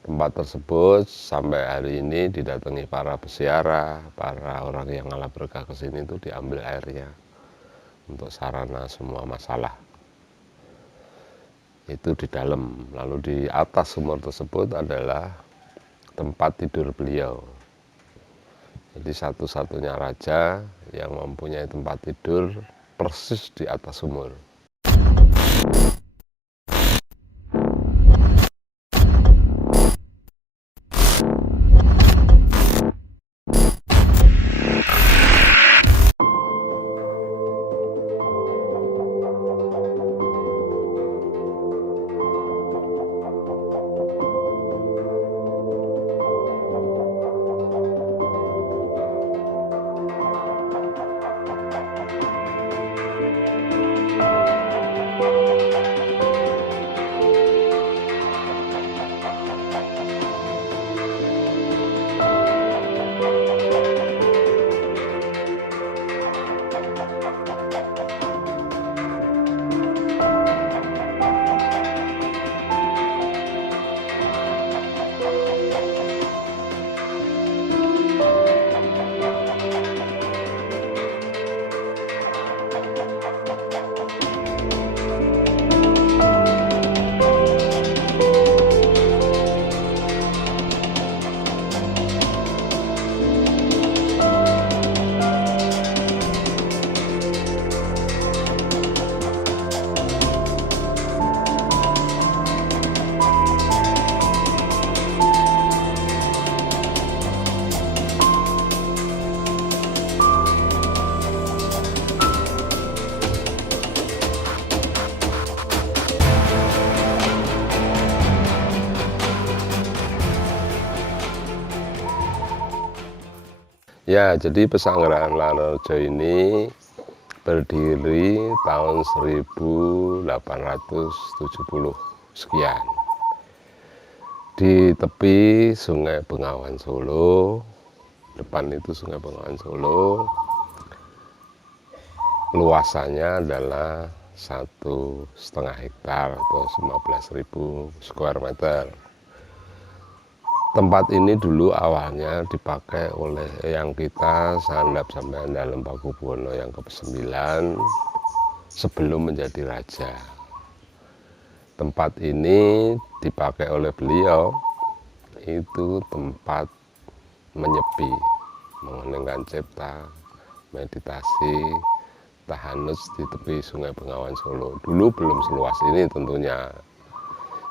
Tempat tersebut sampai hari ini didatangi para peziarah, para orang yang ngalah berkah ke sini itu diambil airnya untuk sarana semua masalah. Itu di dalam. Lalu di atas sumur tersebut adalah tempat tidur beliau. Jadi satu-satunya raja yang mempunyai tempat tidur persis di atas sumur. Ya, jadi Pesanggerahan Laharrejo ini berdiri tahun 1870 sekian. Di tepi Sungai Bengawan Solo, depan itu Sungai Bengawan Solo, luasannya adalah 1,5 hektar atau 15.000 square meter. Tempat ini dulu awalnya dipakai oleh yang kita sandap sampai dalam Pakubuwono yang ke-9 sebelum menjadi raja. Tempat ini dipakai oleh beliau itu tempat menyepi, mengeningkan cipta, meditasi, tahanus di tepi Sungai Bengawan Solo. Dulu belum seluas ini tentunya.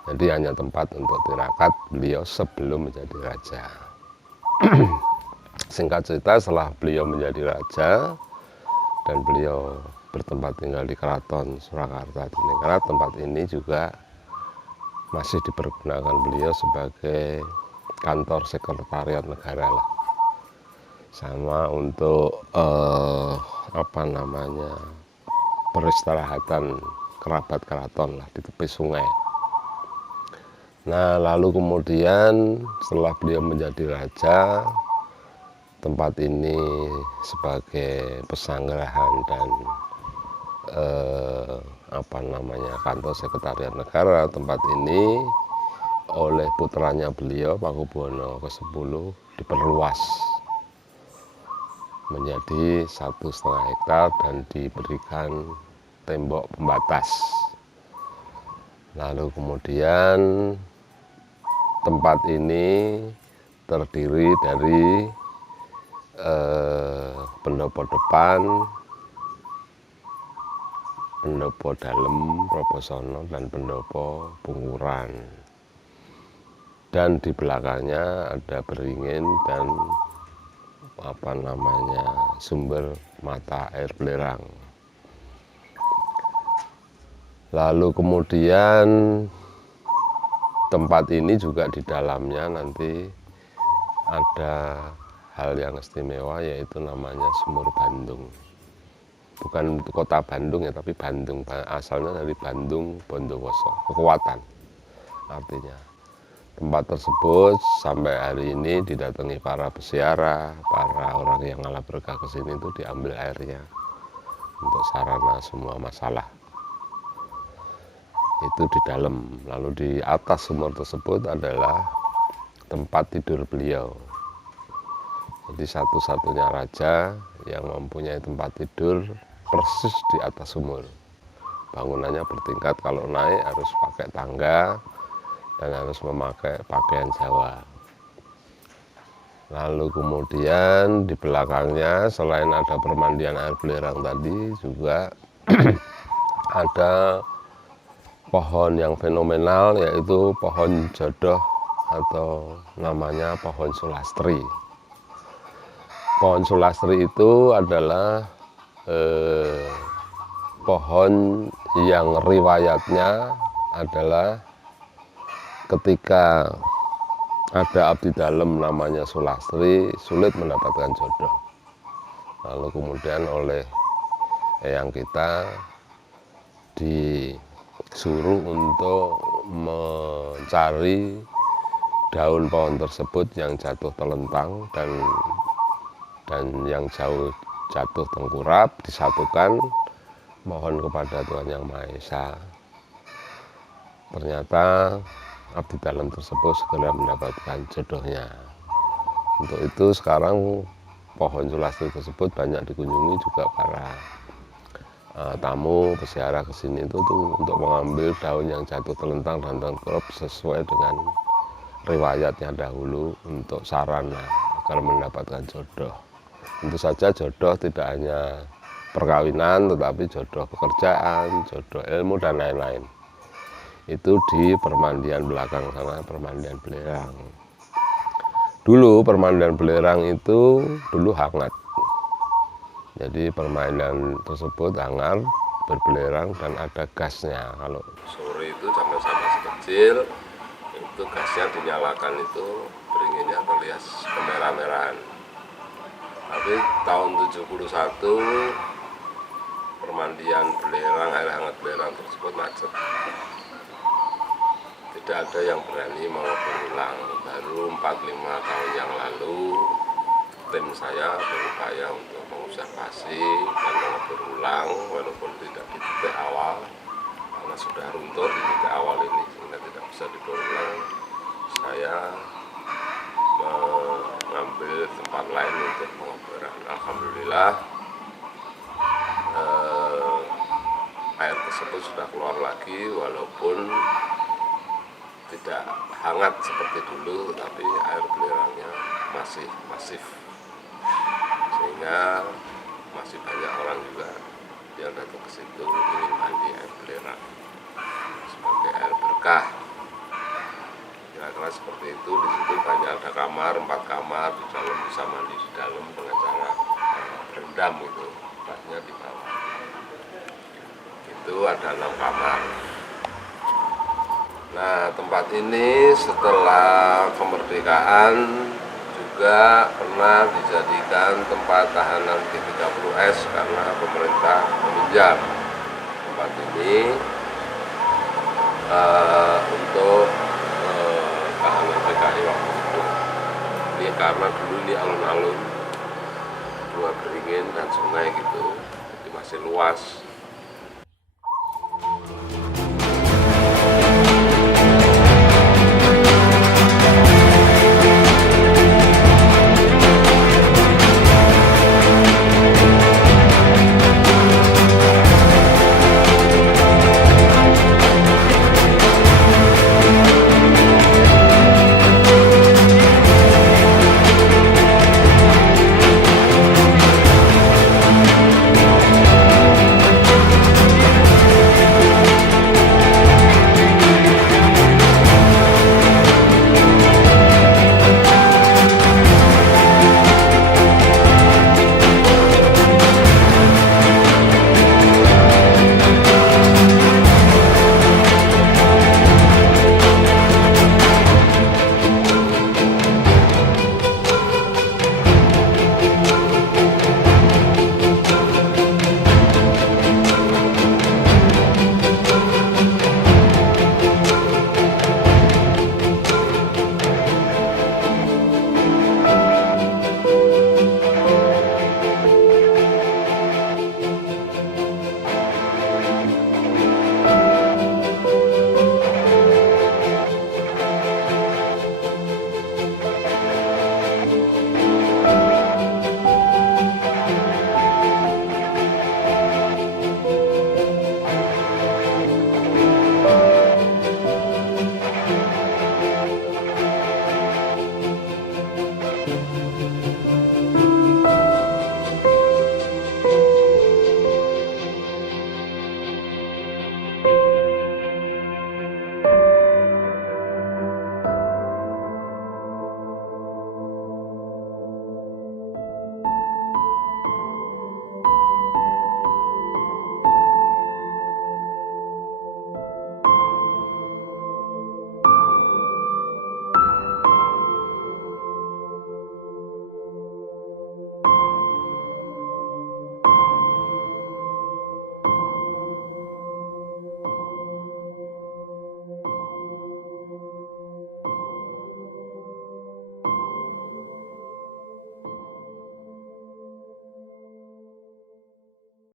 Jadi hanya tempat untuk tirakat beliau sebelum menjadi raja. Singkat cerita, setelah beliau menjadi raja dan beliau bertempat tinggal di Keraton Surakarta di Ningrat, tempat ini juga masih dipergunakan beliau sebagai kantor sekretariat negara lah. Sama untuk peristirahatan kerabat keraton lah di tepi sungai. Nah, lalu kemudian setelah beliau menjadi raja, tempat ini sebagai pesanggerahan dan kantor sekretariat negara, tempat ini oleh putranya beliau Pakubuwono ke-10 diperluas menjadi 1,5 hektar dan diberikan tembok pembatas. Lalu kemudian tempat ini terdiri dari pendopo depan, pendopo dalam Robosono, dan pendopo Bunguran. Dan di belakangnya ada beringin dan sumber mata air belerang. Lalu kemudian tempat ini juga di dalamnya nanti ada hal yang istimewa, yaitu namanya Sumur Bandung. Bukan kota Bandung ya, tapi Bandung, asalnya dari Bandung Bondowoso, kekuatan artinya. Tempat tersebut sampai hari ini didatangi para peziarah, para orang yang ngalah berkah ke sini itu diambil airnya untuk sarana semua masalah. Itu di dalam. Lalu di atas sumur tersebut adalah tempat tidur beliau. Jadi satu-satunya raja yang mempunyai tempat tidur persis di atas sumur. Bangunannya bertingkat, kalau naik harus pakai tangga dan harus memakai pakaian Jawa. Lalu kemudian di belakangnya selain ada permandian air belerang tadi juga ada pohon yang fenomenal, yaitu pohon jodoh atau namanya pohon sulastri. Pohon sulastri itu adalah pohon yang riwayatnya adalah ketika ada abdi dalam namanya Sulastri sulit mendapatkan jodoh. Lalu kemudian oleh eyang kita disuruh untuk mencari daun pohon tersebut yang jatuh telentang dan yang jauh jatuh tengkurap, disatukan, mohon kepada Tuhan Yang Maha Esa. Ternyata abdi dalam tersebut segera mendapatkan jodohnya. Untuk itu sekarang pohon sulastri tersebut banyak dikunjungi juga para tamu peziarah ke sini itu tuh untuk mengambil daun yang jatuh telentang dan tengkurap sesuai dengan riwayatnya dahulu untuk sarana agar mendapatkan jodoh. Tentu saja jodoh tidak hanya perkawinan, tetapi jodoh pekerjaan, jodoh ilmu dan lain-lain. Itu di permandian belakang sana, permandian belerang. Dulu permandian belerang itu dulu hangat. Jadi permandian tersebut hangat, berbelerang dan ada gasnya. Kalau sore itu sama-sama kecil, itu gasnya dinyalakan itu beringinnya terlihat kemerah-merahan. Tapi tahun 71 permandian belerang, air hangat belerang tersebut macet. Tidak ada yang berani mau berulang. Baru 4-5 tahun yang lalu tim saya berupaya untuk mengobservasi dan mau berulang walaupun tidak di titik awal karena sudah runtuh di titik awal ini sehingga tidak bisa diberulang. Saya mengambil tempat lain untuk pengobaran. Alhamdulillah air tersebut sudah keluar lagi walaupun tidak hangat seperti dulu, tapi air belerangnya masih masif, sehingga masih banyak orang juga yang datang ke situ ingin mandi air belerang sebagai air berkah. Kira-kira seperti itu. Di situ banyak ada kamar, 4 kamar, di dalam bisa mandi di dalam dengan cara berendam itu, tempatnya di bawah. Itu ada 6 kamar. Nah, tempat ini setelah kemerdekaan juga pernah dijadikan tempat tahanan G30S karena pemerintah meminjam tempat ini untuk tahanan PKI waktu itu. Ini karena dulu ini alun-alun, dua beringin dan sungai gitu, jadi masih luas.